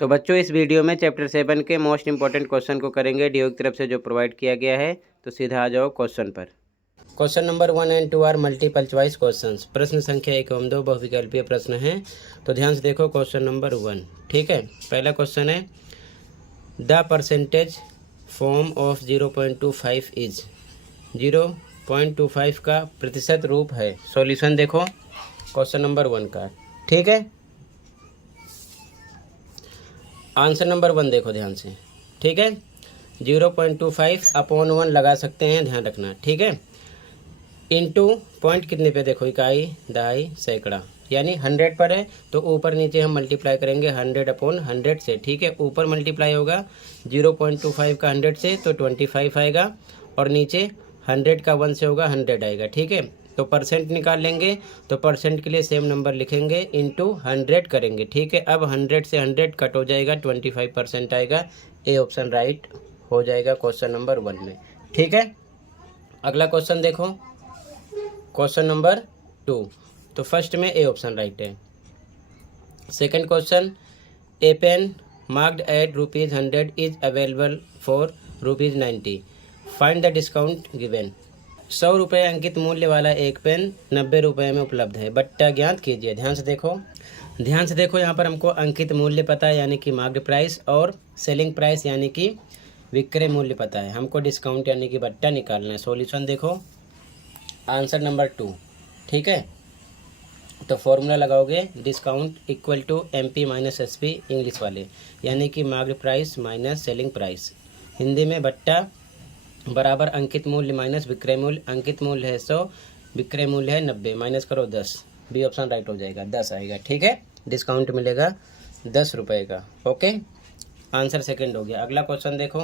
तो बच्चों इस वीडियो में चैप्टर 7 के मोस्ट इंपॉर्टेंट क्वेश्चन को करेंगे डीओ की तरफ से जो प्रोवाइड किया गया है। तो सीधा आ जाओ क्वेश्चन पर। Question number 1 and 2 are multiple choice questions. प्रश्न संख्या 1 एवं 2 बहुविकल्पीय प्रश्न हैं। तो ध्यान से देखो क्वेश्चन नंबर 1। ठीक है, पहला क्वेश्चन है the percentage form of 0.25 is 0.25 का प्रतिशत रूप है। सॉल्यूशन देखो क्वेश्चन नंबर 1 का। ठीक है, आंसर नंबर 1 देखो ध्यान से। ठीक है, 0.25 अपॉन 1 लगा सकते हैं, ध्यान रखना। ठीक है, इनटू पॉइंट कितने पे देखो, इकाई दहाई सैकड़ा, यानी 100 पर है तो ऊपर नीचे हम मल्टीप्लाई करेंगे 100 अपॉन 100 से। ठीक है, ऊपर मल्टीप्लाई होगा 0.25 का 100 से तो 25 आएगा, और नीचे 100 का 1 से होगा 100 आएगा। ठीक है, तो परसेंट निकाल लेंगे, तो परसेंट के लिए सेम नंबर लिखेंगे, इंटू 100 करेंगे। ठीक है, अब 100 से 100 कट हो जाएगा, 25% आएगा। ए ऑप्शन राइट हो जाएगा क्वेश्चन नंबर 1 में। ठीक है, अगला क्वेश्चन देखो क्वेश्चन नंबर 2। तो फर्स्ट में ए ऑप्शन राइट है। Second question, A pen marked at ₹100 is available for ₹90, find the discount given. 100 रुपये अंकित मूल्य वाला एक पेन 90 रुपये में उपलब्ध है, बट्टा ज्ञात कीजिए। ध्यान से देखो यहाँ पर हमको अंकित मूल्य पता है यानी कि मार्क्ड प्राइस, और सेलिंग प्राइस यानी कि विक्रय मूल्य पता है। हमको डिस्काउंट यानी कि बट्टा निकालना है। सॉल्यूशन देखो आंसर नंबर 2। ठीक है, तो फॉर्मूला लगाओगे discount equal to MP minus SP English वाले, यानी कि marked price minus selling price. Hindi में बट्टा बराबर अंकित मूल्य माइनस विक्रय मूल्य। अंकित मूल्य है 100, विक्रय मूल्य है 90, माइनस करो 10। बी ऑप्शन राइट हो जाएगा, 10 आएगा। ठीक है, डिस्काउंट मिलेगा 10 रुपये का। ओके, आंसर सेकंड हो गया। अगला क्वेश्चन देखो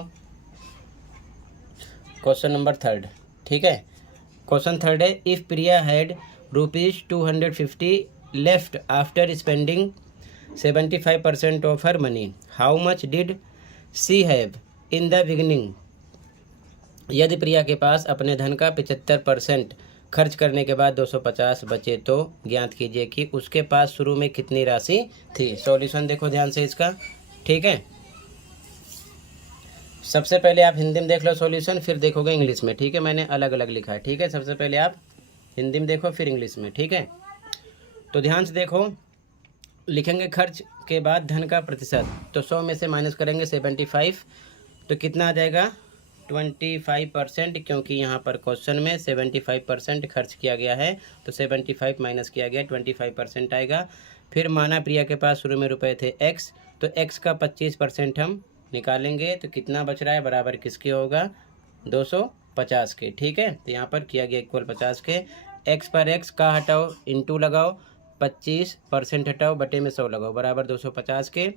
क्वेश्चन नंबर 3। ठीक है, क्वेश्चन 3 है if Priya had ₹250 left after spending 75% of her money, how much did she have in the beginning. यदि प्रिया के पास अपने धन का 75% खर्च करने के बाद 250 बचे तो ज्ञात कीजिए कि उसके पास शुरू में कितनी राशि थी। सॉल्यूशन देखो ध्यान से इसका। ठीक है, सबसे पहले आप हिंदी में देख लो सॉल्यूशन, फिर देखोगे इंग्लिश में। ठीक है, मैंने अलग अलग लिखा है। ठीक है, सबसे पहले आप हिंदी में देखो फिर इंग्लिश में। ठीक है, तो ध्यान से देखो, लिखेंगे खर्च के बाद धन का प्रतिशत, तो 100 में से माइनस करेंगे 75, तो कितना आ जाएगा 25%, क्योंकि यहाँ पर क्वेश्चन में 75% खर्च किया गया है, तो 75 माइनस किया गया, 25% आएगा। फिर माना प्रिया के पास शुरू में रुपए थे X, तो X का 25% हम निकालेंगे, तो कितना बच रहा है, बराबर किसके होगा, 250 के। ठीक है, तो यहाँ पर किया गया इक्वल 50 के। X पर X का हटाओ, इंटू लगाओ, 25% हटाओ, बटे में 100 लगाओ, बराबर 250 के।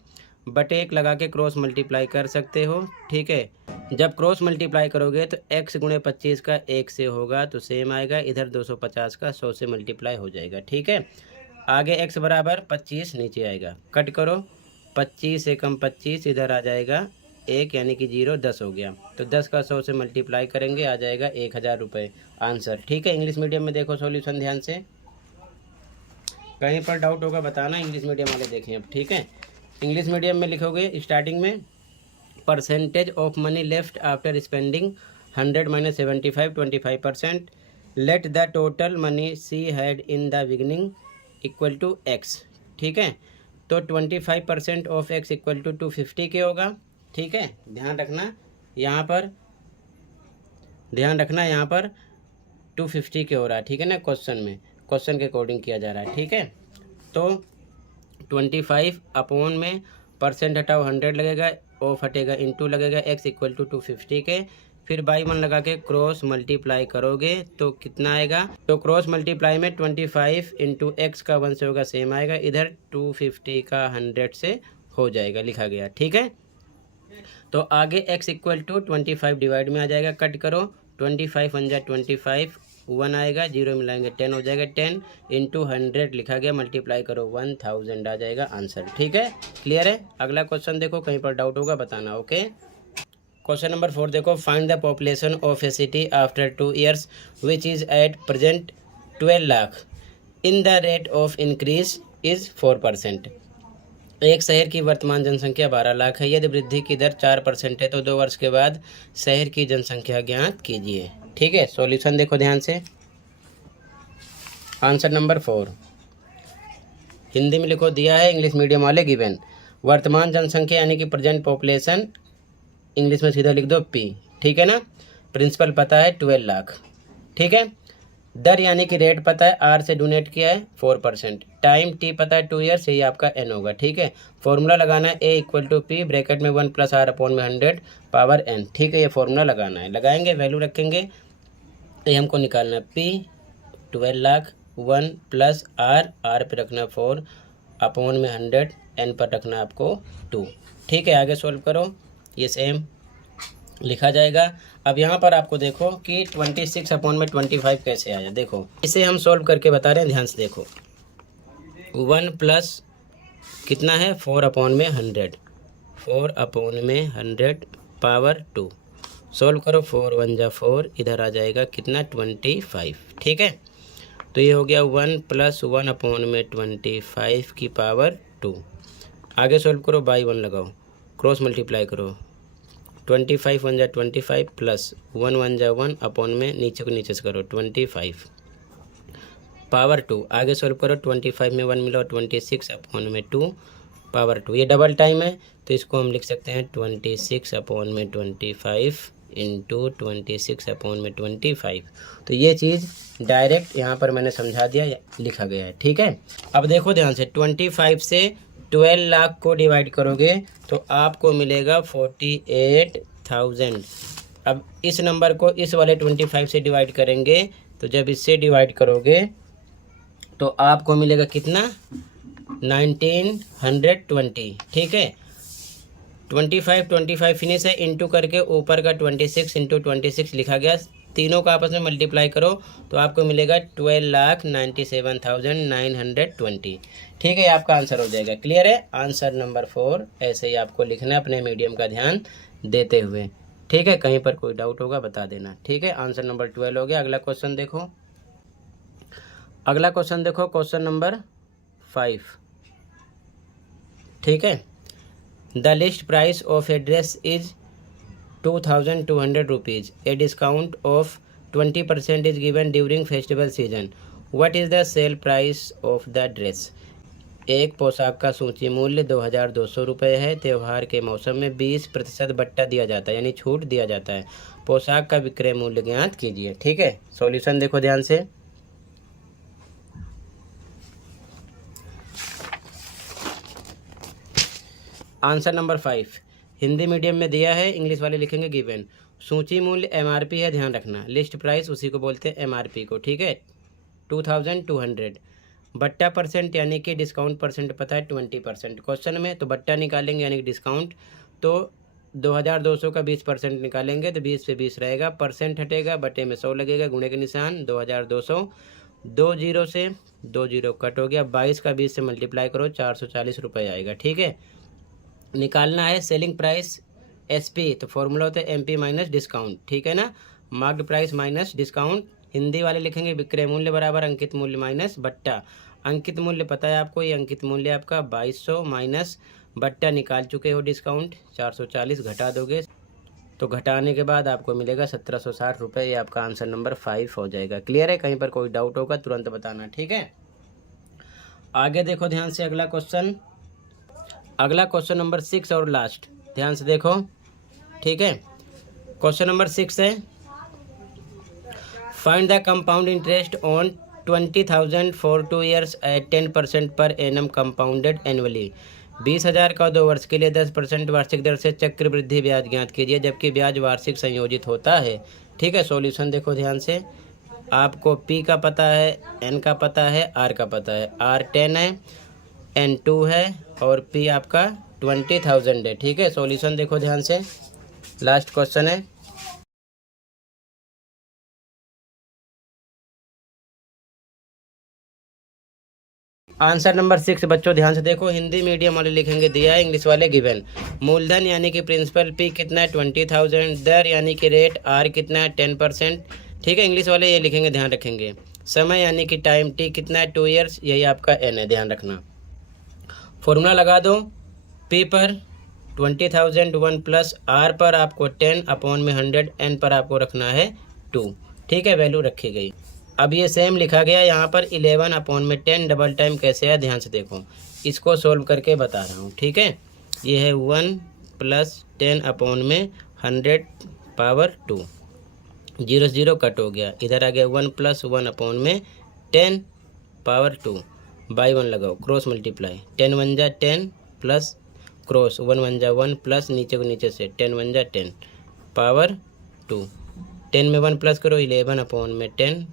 बटे 1 लगा के क्रॉस मल्टीप्लाई कर सकते हो। ठीक है, जब क्रॉस मल्टीप्लाई करोगे तो x गुणे 25 का 1 से होगा तो सेम आएगा, इधर 250 का 100 से मल्टीप्लाई हो जाएगा। ठीक है, आगे x बराबर 25 नीचे आएगा, कट करो, 25 से कम 25 इधर आ जाएगा 1, यानी कि 0, 10 हो गया, तो 10 का 100 से मल्टीप्लाई करेंगे, आ जाएगा 1000 रुपये आंसर। ठीक है, इंग्लिश मीडियम में देखो सॉल्यूशन ध्यान से, कहीं पर डाउट होगा बताना, इंग्लिश मीडियम वाले देखें अब। ठीक है, इंग्लिश मीडियम में लिखोगे स्टार्टिंग में percentage of money left after spending 100 minus 75 25%, let the total money she had in the beginning equal to x। ठीक है, तो 25% ऑफ x इक्वल टू 250 के होगा। ठीक है, ध्यान रखना यहाँ पर 250 के हो रहा है। ठीक है ना, क्वेश्चन में क्वेश्चन के अकॉर्डिंग किया जा रहा है। ठीक है, तो 25 अपॉन में परसेंट हटाओ 100 लगेगा, ऑफ हटेगा, इंटू लगेगा, x इक्वल टू 250 के। फिर बाई 1 लगा के क्रॉस मल्टीप्लाई करोगे तो कितना आएगा, तो क्रॉस मल्टीप्लाई में 25 इंटू एक्स का 1 से होगा, सेम आएगा, इधर 250 का 100 से हो जाएगा, लिखा गया। ठीक है, तो आगे x इक्वल टू 25 डिवाइड में आ जाएगा, कट करो, 25 1 जा 25, 1 आएगा, 0 मिलाएंगे 10 हो जाएगा, 10 इंटू 100 लिखा गया, मल्टीप्लाई करो 1000 आ जाएगा आंसर। ठीक है, क्लियर है। अगला क्वेश्चन देखो, कहीं पर डाउट होगा बताना। ओके, क्वेश्चन नंबर 4 देखो, find the population of A city after 2 years which is at present 12 lakh, in the rate of increase is 4%। एक शहर की वर्तमान जनसंख्या 12 लाख है। यदि वृद्धि की दर 4% है तो 2 वर्ष के बाद शहर की जनसंख्या ज्ञात कीजिए। ठीक है, सॉल्यूशन देखो ध्यान से। आंसर नंबर 4 हिंदी में लिखो, दिया है इंग्लिश मीडियम वाले गिवन। वर्तमान जनसंख्या यानी कि प्रेजेंट पॉपुलेशन, इंग्लिश में सीधा लिख दो पी। ठीक है ना। प्रिंसिपल पता है 12 लाख। ठीक है। दर यानी कि रेट पता है, आर से डोनेट किया है 4%। टाइम टी पता है 2 ईयर्स, यही आपका एन होगा। ठीक है। फॉर्मूला लगाना है ए इक्वल टू पी ब्रैकेट में 1 + r अपॉन में 100 पावर एन। ठीक है, ये फॉर्मूला लगाना है, लगाएंगे वैल्यू रखेंगे। ये हमको निकालना है पी 12 लाख 1 + r पे रखना 4 अपॉन में 100 एन पर रखना आपको 2। ठीक है, आगे सोल्व करो, ये सेम लिखा जाएगा। अब यहाँ पर आपको देखो कि 26 अपॉन में 25 कैसे आया। देखो इसे हम सोल्व करके बता रहे हैं, ध्यान से देखो। 1 प्लस कितना है 4 अपॉन में 100, 4 अपॉन में 100 पावर 2। सोल्व करो, 4 × 1 = 4, इधर आ जाएगा कितना 25। ठीक है, तो ये हो गया 1 + 1 अपॉन में 25 की पावर 2। आगे सोल्व करो, बाई 1 लगाओ, क्रॉस मल्टीप्लाई करो, 25 × 1 = 25 प्लस 1 × 1 = 1 अपॉन में नीचे को नीचे से करो 25 पावर 2। आगे सोल्व करो, 25 में 1 मिला 26 अपॉन में 2 पावर 2। ये डबल टाइम है तो इसको हम लिख सकते हैं 26 अपॉन में 25 इंटू 26 अपॉन में 25। तो ये चीज़ डायरेक्ट यहाँ पर मैंने समझा दिया, लिखा गया है। ठीक है, अब देखो ध्यान से, 25 से 12 लाख को डिवाइड करोगे तो आपको मिलेगा 48,000। अब इस नंबर को इस वाले 25 से डिवाइड करेंगे तो जब इससे डिवाइड करोगे तो आपको मिलेगा कितना 1920। ठीक है, 25 फिनिश है, इंटू करके ऊपर का 26 इंटू 26 लिखा गया। तीनों का आपस में मल्टीप्लाई करो तो आपको मिलेगा 12,97,920। ठीक है, आपका आंसर हो जाएगा। क्लियर है, आंसर नंबर 4 ऐसे ही आपको लिखना है अपने मीडियम का ध्यान देते हुए। ठीक है, कहीं पर कोई डाउट होगा बता देना। ठीक है, आंसर नंबर 12 हो गया। अगला क्वेश्चन देखो, अगला क्वेश्चन देखो, क्वेश्चन नंबर 5। ठीक है, the list price of a dress is 2,200 rupees. A discount of 20% is given during festival season. What is the sale price of the dress. एक पोशाक का सूची मूल्य 2,200 रुपये है। त्यौहार के मौसम में 20% बट्टा दिया जाता है, यानी छूट दिया जाता है। पोशाक का विक्रय मूल्य ज्ञात कीजिए। ठीक है, सॉल्यूशन देखो ध्यान से। आंसर नंबर 5 हिंदी मीडियम में दिया है, इंग्लिश वाले लिखेंगे गिवन। सूची मूल्य एमआरपी है, ध्यान रखना। लिस्ट प्राइस उसी को बोलते हैं एमआरपी को। ठीक है, 2,200। बट्टा परसेंट यानी कि डिस्काउंट परसेंट पता है 20% क्वेश्चन में, तो बट्टा निकालेंगे यानी कि डिस्काउंट, तो 2,200 का 20% निकालेंगे तो 20 पे 20 रहेगा, परसेंट हटेगा, बटे में 100 लगेगा, गुणे के निशान 2,200, 2 जीरो से 2 जीरो कट हो गया, 22 का 20 से मल्टीप्लाई करो 440 रुपये आएगा। ठीक है, निकालना है सेलिंग प्राइस एसपी, तो फॉर्मूला होता है एमपी माइनस डिस्काउंट। ठीक है ना, marked price minus discount. Hindi वाले लिखेंगे विक्रय मूल्य बराबर अंकित मूल्य माइनस बट्टा। अंकित मूल्य पता है आपको, ये अंकित मूल्य आपका 2200 माइनस बट्टा निकाल चुके हो डिस्काउंट 440, घटा दोगे तो घटाने के बाद आपको मिलेगा 1,760 रुपये। ये आपका आंसर नंबर 5 हो जाएगा। क्लियर है, कहीं पर कोई डाउट होगा तुरंत बताना। ठीक है, आगे देखो ध्यान से, अगला क्वेश्चन, अगला क्वेश्चन नंबर 6 और लास्ट, ध्यान से देखो। ठीक है, क्वेश्चन नंबर 6 है, find the compound interest on 20,000 for 2 years at 10% per annum compounded annually. 20,000 का 2 वर्ष के लिए 10% वार्षिक दर से चक्रवृद्धि ब्याज ज्ञात कीजिए, जबकि ब्याज वार्षिक संयोजित होता है। ठीक है, सॉल्यूशन देखो ध्यान से। आपको पी का पता है, एन का पता है, आर का पता है। आर 10 है, एन 2 है और पी आपका 20,000 है। ठीक है, सॉल्यूशन देखो ध्यान से। लास्ट क्वेश्चन है, आंसर नंबर 6 बच्चों ध्यान से देखो। हिंदी मीडियम वाले लिखेंगे दिया है, इंग्लिश वाले गिवन। मूलधन यानी कि प्रिंसिपल पी कितना है 20,000, दर यानी कि रेट आर कितना है 10%। ठीक है, इंग्लिश वाले ये लिखेंगे, ध्यान रखेंगे। समय यानी कि टाइम टी कितना है 2 ईयर्स, यही आपका एन है, ध्यान रखना। फॉर्मूला लगा दो, P पर 20,000 1 प्लस R पर आपको 10 अपॉन में 100, N पर आपको रखना है 2। ठीक है, वैल्यू रखी गई। अब ये सेम लिखा गया यहाँ पर 11 अपॉन में 10 डबल टाइम कैसे है ध्यान से देखो, इसको सोल्व करके बता रहा हूँ। ठीक है, ये है 1 प्लस 10 अपॉन में 100 पावर 2, 0 0 कट हो गया, इधर आ गया 1 प्लस 1 अपॉन में 10 पावर 2 बाई 1 लगाओ, क्रॉस मल्टीप्लाई, 10 1 जा 10 प्लस क्रॉस 1 1 जा 1 प्लस नीचे को नीचे से 10 1 जा 10 पावर 2, 10 में 1 प्लस करो 11 अपॉन में 10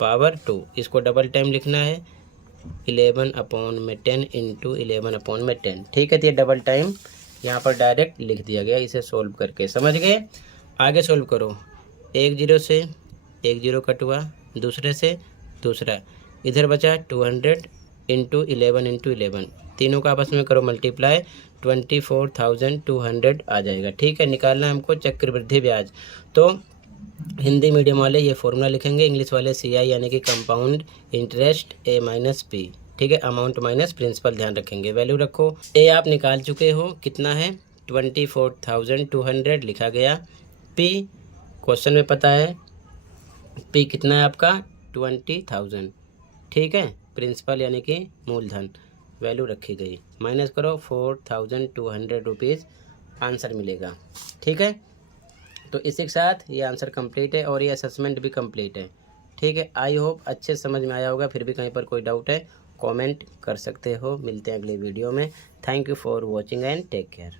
पावर 2, इसको डबल टाइम लिखना है 11 अपॉन में 10 इंटू 11 अपॉन में 10। ठीक है, तो ये डबल टाइम यहाँ पर डायरेक्ट लिख दिया गया, इसे सोल्व करके, समझ गए। आगे सोल्व करो, 1 0 से 1 0 कट हुआ, दूसरे से दूसरा, इधर बचा 200 इंटू 11 तीनों का आपस में करो मल्टीप्लाई, 24,200 आ जाएगा। ठीक है, निकालना हमको चक्रवृद्धि ब्याज। तो हिंदी मीडियम वाले ये फॉर्मूला लिखेंगे, इंग्लिश वाले CI यानी कि compound interest A minus P। ठीक है, अमाउंट माइनस प्रिंसिपल ध्यान रखेंगे। वैल्यू रखो, A आप निकाल चुके हो, कितना है 24,200 लिखा गया। P क्वेश्चन में पता है, P कितना है आपका 20,000। ठीक है, प्रिंसिपल यानी कि मूलधन, वैल्यू रखी गई, माइनस करो 4,200 रुपीज़, आंसर मिलेगा। ठीक है, तो इसी के साथ ये आंसर कंप्लीट है और ये असेसमेंट भी कंप्लीट है। ठीक है, आई होप अच्छे समझ में आया होगा। फिर भी कहीं पर कोई डाउट है कमेंट कर सकते हो। मिलते हैं अगले वीडियो में। Thank you for watching and take care.